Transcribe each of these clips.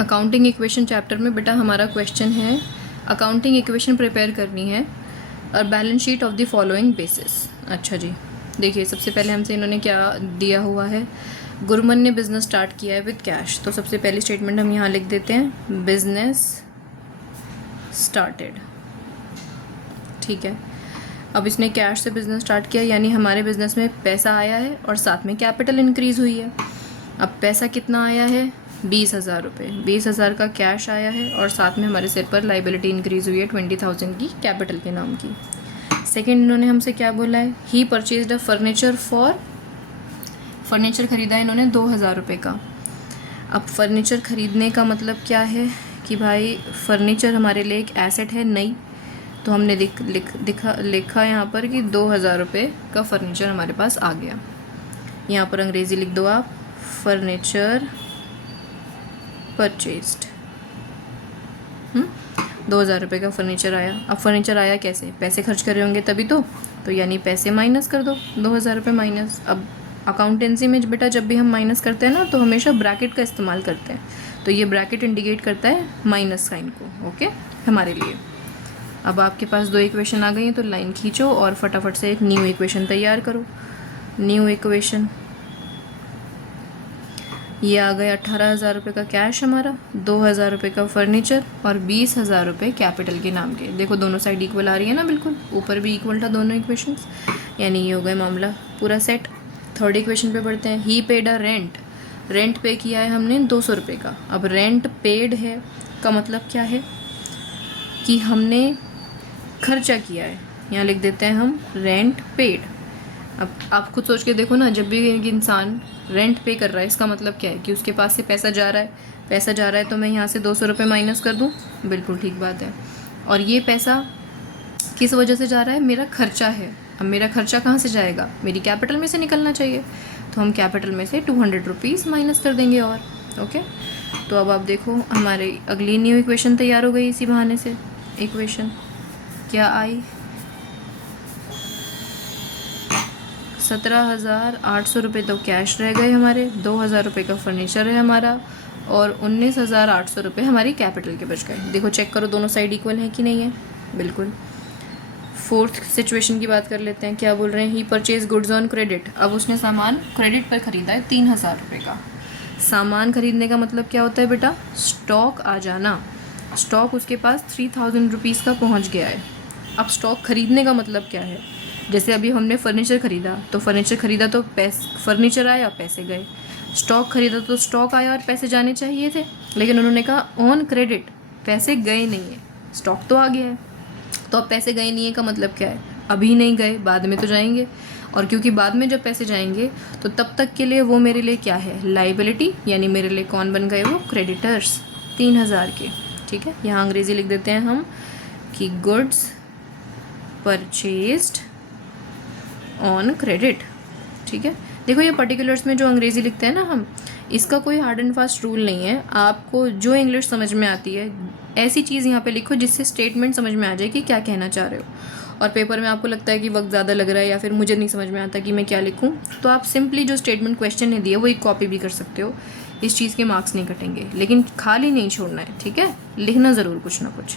Accounting equation chapter में बेटा हमारा क्वेश्चन है, अकाउंटिंग इक्वेशन प्रिपेयर करनी है और balance sheet of the following basis. अच्छा जी, देखिए सबसे पहले हमसे इन्होंने क्या दिया हुआ है, गुरमन ने बिज़नेस स्टार्ट किया है विद कैश। तो सबसे पहली स्टेटमेंट हम यहाँ लिख देते हैं, बिजनेस स्टार्टेड। ठीक है, अब इसने कैश से बिज़नेस स्टार्ट किया, यानी हमारे बिज़नेस में पैसा आया है और साथ में कैपिटल इंक्रीज़ हुई है। अब पैसा कितना आया है, 20,000 रुपये, 20,000 का कैश आया है और साथ में हमारे सिर पर लाइबिलिटी इंक्रीज़ हुई है 20,000 की कैपिटल के नाम की। सेकेंड इन्होंने हमसे क्या बोला है, he purchased a furniture for, furniture ख़रीदा है इन्होंने 2,000 रुपये का। अब फर्नीचर ख़रीदने का मतलब क्या है कि भाई फर्नीचर हमारे लिए एक एसेट है नई, तो हमने लिखा यहाँ पर कि 2,000 रुपये का फर्नीचर हमारे पास आ गया। यहाँ पर अंग्रेज़ी लिख दो आप, फर्नीचर परचेज्ड। 2,000 रुपये का फर्नीचर आया। अब फर्नीचर आया कैसे, पैसे खर्च कर रहे होंगे तभी तो यानी पैसे माइनस कर दो, 2,000 रुपये माइनस। अब अकाउंटेंसी में बेटा जब भी हम माइनस करते हैं ना तो हमेशा ब्रैकेट का इस्तेमाल करते हैं, तो ये ब्रैकेट इंडिकेट करता है माइनस साइन को, ओके हमारे लिए। अब आपके पास 2 इक्वेशन आ गई हैं, तो लाइन खींचो और फटाफट से एक न्यू इक्वेशन तैयार करो। न्यू इक्वेशन, ये आ गया 18,000 रुपये का कैश हमारा, 2,000 रुपये का फर्नीचर और 20,000 रुपये कैपिटल के नाम के। देखो दोनों साइड इक्वल आ रही है ना, बिल्कुल ऊपर भी इक्वल था दोनों इक्वेशंस, यानी ये हो गया मामला पूरा सेट। थर्ड इक्वेशन पे बढ़ते हैं, ही पेड अ रेंट, रेंट पे किया है हमने 200 रुपये का। अब रेंट पेड है का मतलब क्या है कि हमने खर्चा किया है, यहाँ लिख देते हैं हम रेंट पेड। अब आप खुद सोच के देखो ना, जब भी एक इंसान रेंट पे कर रहा है इसका मतलब क्या है कि उसके पास से पैसा जा रहा है, पैसा जा रहा है तो मैं यहाँ से 200 रुपये माइनस कर दूँ, बिल्कुल ठीक बात है। और ये पैसा किस वजह से जा रहा है, मेरा खर्चा है। अब मेरा खर्चा कहाँ से जाएगा, मेरी कैपिटल में से निकलना चाहिए, तो हम कैपिटल में से 200 रुपीज़ माइनस कर देंगे और ओके। तो अब आप देखो हमारी अगली न्यू इक्वेशन तैयार हो गई इसी बहाने से। इक्वेशन क्या आई, 17,800 रुपये तो कैश रह गए हमारे, 2,000 रुपये का फर्नीचर है हमारा और 19,800 रुपये हमारी कैपिटल के बच गए। देखो चेक करो दोनों साइड इक्वल है कि नहीं है, बिल्कुल। फोर्थ सिचुएशन की बात कर लेते हैं, क्या बोल रहे हैं, ही परचेज गुड्स ऑन क्रेडिट। अब उसने सामान क्रेडिट पर ख़रीदा है 3,000 रुपये का। सामान खरीदने का मतलब क्या होता है बेटा, स्टॉक आ जाना। स्टॉक उसके पास 3,000 रुपीज़ का पहुंच गया है। अब स्टॉक खरीदने का मतलब क्या है, जैसे अभी हमने फर्नीचर ख़रीदा, तो फर्नीचर ख़रीदा तो फर्नीचर आया, पैसे गए। स्टॉक ख़रीदा तो स्टॉक आया और पैसे जाने चाहिए थे, लेकिन उन्होंने कहा ऑन क्रेडिट, पैसे गए नहीं है, स्टॉक तो आ गया है। तो अब पैसे गए नहीं है का मतलब क्या है, अभी नहीं गए, बाद में तो जाएंगे। और क्योंकि बाद में जब पैसे जाएंगे तो तब तक के लिए वो मेरे लिए क्या है, लाइबिलिटी, यानी मेरे लिए कौन बन गए, वो क्रेडिटर्स 3,000 के। ठीक है, यहाँ अंग्रेज़ी लिख देते हैं हम कि गुड्स परचेज्ड ऑन क्रेडिट। ठीक है, देखो ये पर्टिकुलर्स में जो अंग्रेज़ी लिखते हैं ना हम, इसका कोई हार्ड एंड फास्ट रूल नहीं है। आपको जो इंग्लिश समझ में आती है ऐसी चीज़ यहाँ पे लिखो जिससे स्टेटमेंट समझ में आ जाए कि क्या कहना चाह रहे हो। और पेपर में आपको लगता है कि वक्त ज़्यादा लग रहा है या फिर मुझे नहीं समझ में आता कि मैं क्या लिखूँ, तो आप सिंपली जो स्टेटमेंट क्वेश्चन ने दिया वो एक कॉपी भी कर सकते हो, इस चीज़ के मार्क्स नहीं कटेंगे। लेकिन खाली नहीं छोड़ना है, ठीक है, लिखना ज़रूर कुछ ना कुछ,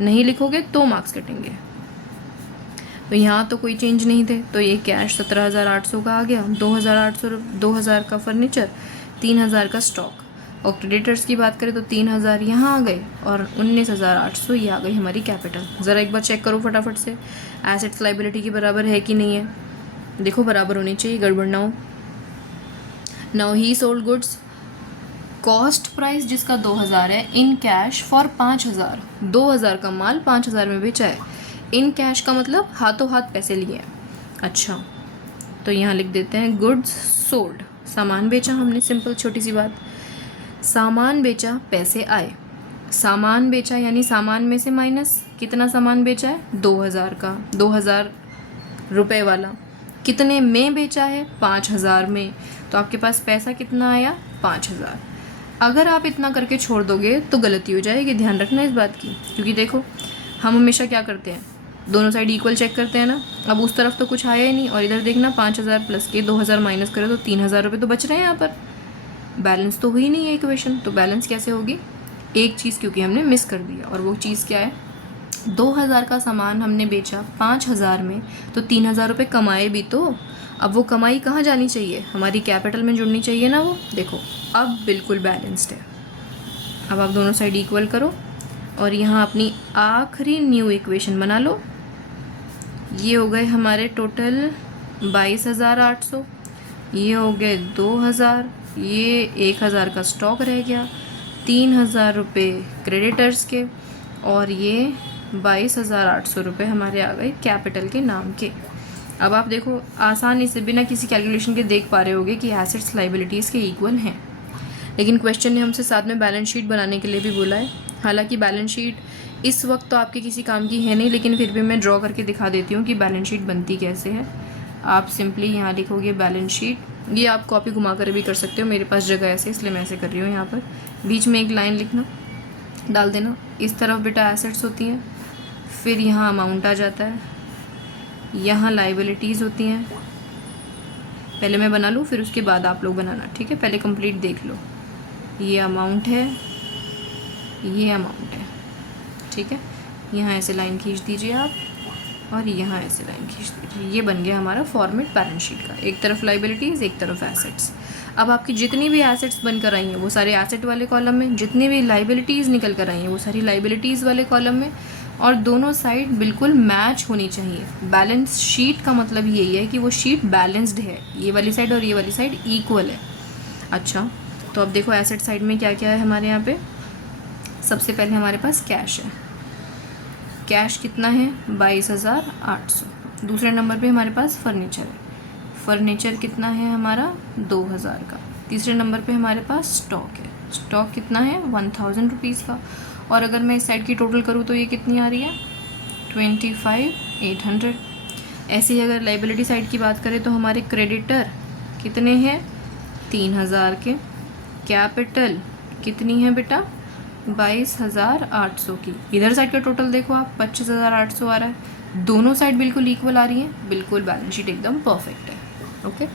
नहीं लिखोगे तो मार्क्स कटेंगे। तो यहाँ तो कोई चेंज नहीं थे, तो ये कैश 17,800 का आ गया, 2,000 का फर्नीचर, 3,000 का स्टॉक। और क्रेडिटर्स की बात करें तो 3,000 यहाँ आ गए और 19,800 ये आ गई हमारी कैपिटल। ज़रा एक बार चेक करो फटाफट से, एसेट्स लाइबिलिटी की बराबर है कि नहीं है, देखो बराबर होनी चाहिए, गड़बड़ ना हो। Now he sold goods, cost price जिसका 2,000 है, इन कैश फॉर 5,000, 2,000 का माल 5,000 में बेचा है। इन कैश का मतलब हाथों हाथ पैसे लिए हैं। अच्छा, तो यहाँ लिख देते हैं गुड्स सोल्ड, सामान बेचा हमने, सिंपल छोटी सी बात। सामान बेचा, पैसे आए, सामान बेचा यानी सामान में से माइनस, कितना सामान बेचा है, 2,000 का, 2,000 रुपये वाला। कितने में बेचा है, 5,000 में, तो आपके पास पैसा कितना आया, 5,000। अगर आप इतना करके छोड़ दोगे तो गलती हो जाएगी, ध्यान रखना इस बात की, क्योंकि देखो हम हमेशा क्या करते हैं, दोनों साइड इक्वल चेक करते हैं ना। अब उस तरफ तो कुछ आया ही नहीं और इधर देखना 5,000 प्लस के 2,000 माइनस करें तो 3,000 रुपये तो बच रहे हैं यहाँ पर। बैलेंस तो हुई नहीं है इक्वेशन, तो बैलेंस कैसे होगी? एक चीज़ क्योंकि हमने मिस कर दिया, और वो चीज़ क्या है? 2000 का सामान हमने बेचा 5000 में, तो 3000 रुपये कमाए भी तो। अब वो कमाई कहाँ जानी चाहिए? हमारी कैपिटल में जुड़नी चाहिए ना वो। देखो अब बिल्कुल बैलेंस्ड है। अब आप दोनों साइड इक्वल करो और यहाँ अपनी आखिरी न्यू इक्वेशन बना लो। ये हो गए हमारे टोटल 22,800, ये हो गए 2000, ये 1000 का स्टॉक रह गया, 3000 रुपये क्रेडिटर्स के, और ये 22,800 रुपये हमारे आ गए कैपिटल के नाम के। अब आप देखो आसानी से बिना किसी कैलकुलेशन के देख पा रहे होगे कि एसेट्स लाइबिलिटीज़ के इक्वल हैं। लेकिन क्वेश्चन ने हमसे साथ में बैलेंस शीट बनाने के लिए भी बोला है। हालांकि बैलेंस शीट इस वक्त तो आपके किसी काम की है नहीं, लेकिन फिर भी मैं ड्रॉ करके दिखा देती हूँ कि बैलेंस शीट बनती कैसे है। आप सिंपली यहाँ लिखोगे बैलेंस शीट। ये आप कॉपी घुमा कर भी कर सकते हो, मेरे पास जगह ऐसे इसलिए मैं ऐसे कर रही हूँ। यहाँ पर बीच में एक लाइन लिखना, डाल देना। इस तरफ बेटा एसेट्स होती हैं, फिर यहाँ अमाउंट आ जाता है, यहाँ लाइबिलिटीज़ होती हैं। पहले मैं बना लूँ फिर उसके बाद आप लोग बनाना, ठीक है? पहले कंप्लीट देख लो। ये अमाउंट है, ये अमाउंट है, ठीक है? यहाँ ऐसे लाइन खींच दीजिए आप, और यहाँ ऐसे लाइन खींच दीजिए। ये बन गया हमारा फॉर्मेट बैलेंस शीट का। एक तरफ लाइबिलिटीज़, एक तरफ एसेट्स। अब आपकी जितनी भी एसेट्स बनकर आई हैं वो सारे एसेट वाले कॉलम में, जितनी भी लाइबिलिटीज़ निकल कर आई हैं वो सारी लाइबिलिटीज़ वाले कॉलम में, और दोनों साइड बिल्कुल मैच होनी चाहिए। बैलेंस शीट का मतलब यही है कि वो शीट बैलेंस्ड है, ये वाली साइड और ये वाली साइड इक्वल है। अच्छा, तो अब देखो एसेट साइड में क्या क्या है हमारे यहाँ पे। सबसे पहले हमारे पास कैश है। कैश कितना है? 22,800। दूसरे नंबर पे हमारे पास फर्नीचर है। फर्नीचर कितना है हमारा? 2000 का। तीसरे नंबर पे हमारे पास स्टॉक है। स्टॉक कितना है? 1000 रुपीज़ का। और अगर मैं इस साइड की टोटल करूँ तो ये कितनी आ रही है? 25,800। ऐसे ही अगर लाइबिलिटी साइड की बात करें तो हमारे क्रेडिटर कितने हैं? 3000 के। कैपिटल कितनी है बेटा? 22,800 की। इधर साइड का टोटल देखो आप, 25,800 आ रहा है। दोनों साइड बिल्कुल इक्वल आ रही हैं, बिल्कुल बैलेंस शीट एकदम परफेक्ट है। ओके।